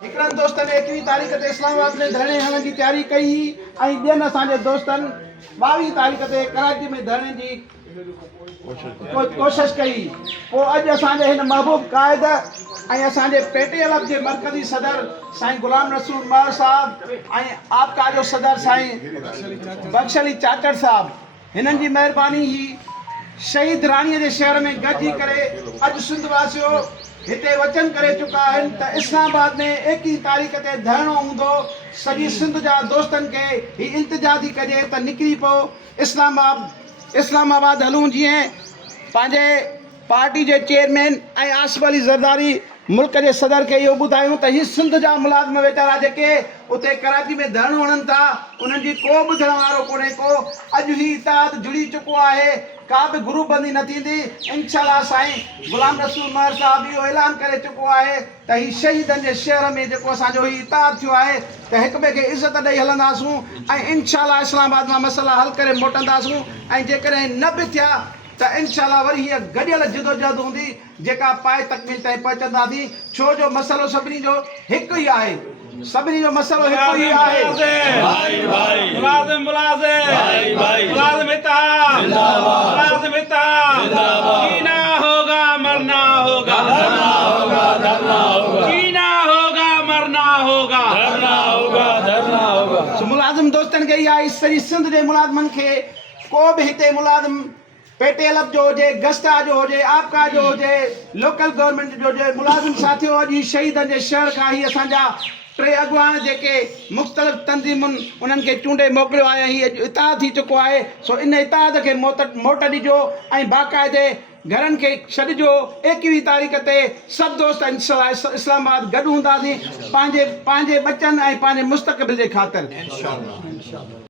हिकिड़नि दोस्तनि 21 तारीख़ ते इस्लामाबाद में धरणे हणण जी तयारी कई ऐं ॿियनि असांजे दोस्तनि 22 तारीख़ ते कराची में धरणे जी कोशिश कई। पोइ अॼु असांजे हिन महबूब क़ाइद ऐं असांजे पेटीएलएफ जे मरकज़ी सदर साईं गुलाम रसूल महर साहब ऐं आपका जो सदर साईं बख्श अली चाचड़ साहब, हिननि जी महिरबानी ही शहीद राणीअ जे शहर में गॾिजी करे अॼु सिंध वासियो हिते वचन करे चुका आहिनि त इस्लामाबाद में 21 तारीख़ ते धरणो हूंदो। सॼी सिंध जा दोस्तनि खे ही इंतिजा थी कजे त निकिरी पओ इस्लामाबाद हलूं। जीअं पंहिंजे पार्टी जे चेयरमैन ऐं आसिफ अली ज़रदारी मुल्क जे सदर खे इहो ॿुधायूं त हीअ सिंध जा मुलाज़िम वीचारा जेके उते कराची में धरणो हणनि था उन्हनि जी को ॿुधण वारो कोन्हे को। अॼु ही इताद जुड़ी चुको आहे, का बि ग्रुपबंदी न थींदी। इंशाअल्लाह साईं गुलाम रसूल महर साहब इहो ऐलान करे चुको आहे त ही शहीदनि जे शहर में जेको असांजो ही इताद थियो आहे त हिक ॿिए खे इज़त ॾेई हलंदासूं ऐं इंशाअल्लाह इस्लामाबाद मां मसइला हल करे मोटंदासूं। ऐं जेकॾहिं न बि थिया त इंशाअल्लाह वरी हीअ गॾियल जिदोजहद हूंदी जेका पाए तकमील ताईं पहुचंदासीं। छो जो मसइलो सभिनी जो हिकु ई आहे, सभिनी जो मसइलो हिकु ई आहे। जीना होगा मरना होगा, जीना होगा मरना होगा, मुलाज़िम दोस्तनि खे इहा सॼी सिंध जे मुलाज़िमनि खे को बि हिते मुलाज़िम पेटीएलएफ जो हुजे, गस्टा जो हुजे, आपका जो हुजे, लोकल गवर्नमेंट जो हुजे, मुलाज़िम साथियो अॼु शहीदनि जे शहर खां ही असांजा 3 अॻुवान जेके मुख़्तलिफ़ तंज़ीमुनि उन्हनि खे चूंडे मोकिलियो आहे, हीअ अॼु इताद थी चुको आहे। सो इन इताद खे मोट ॾिजो ऐं बाक़ाइदे घरनि खे छॾिजो। 21 तारीख़ ते सभु दोस्त इस्लामाबाद गॾु हूंदासीं पंहिंजे बचनि ऐं पंहिंजे मुस्तक़बिल जे ख़ातिर।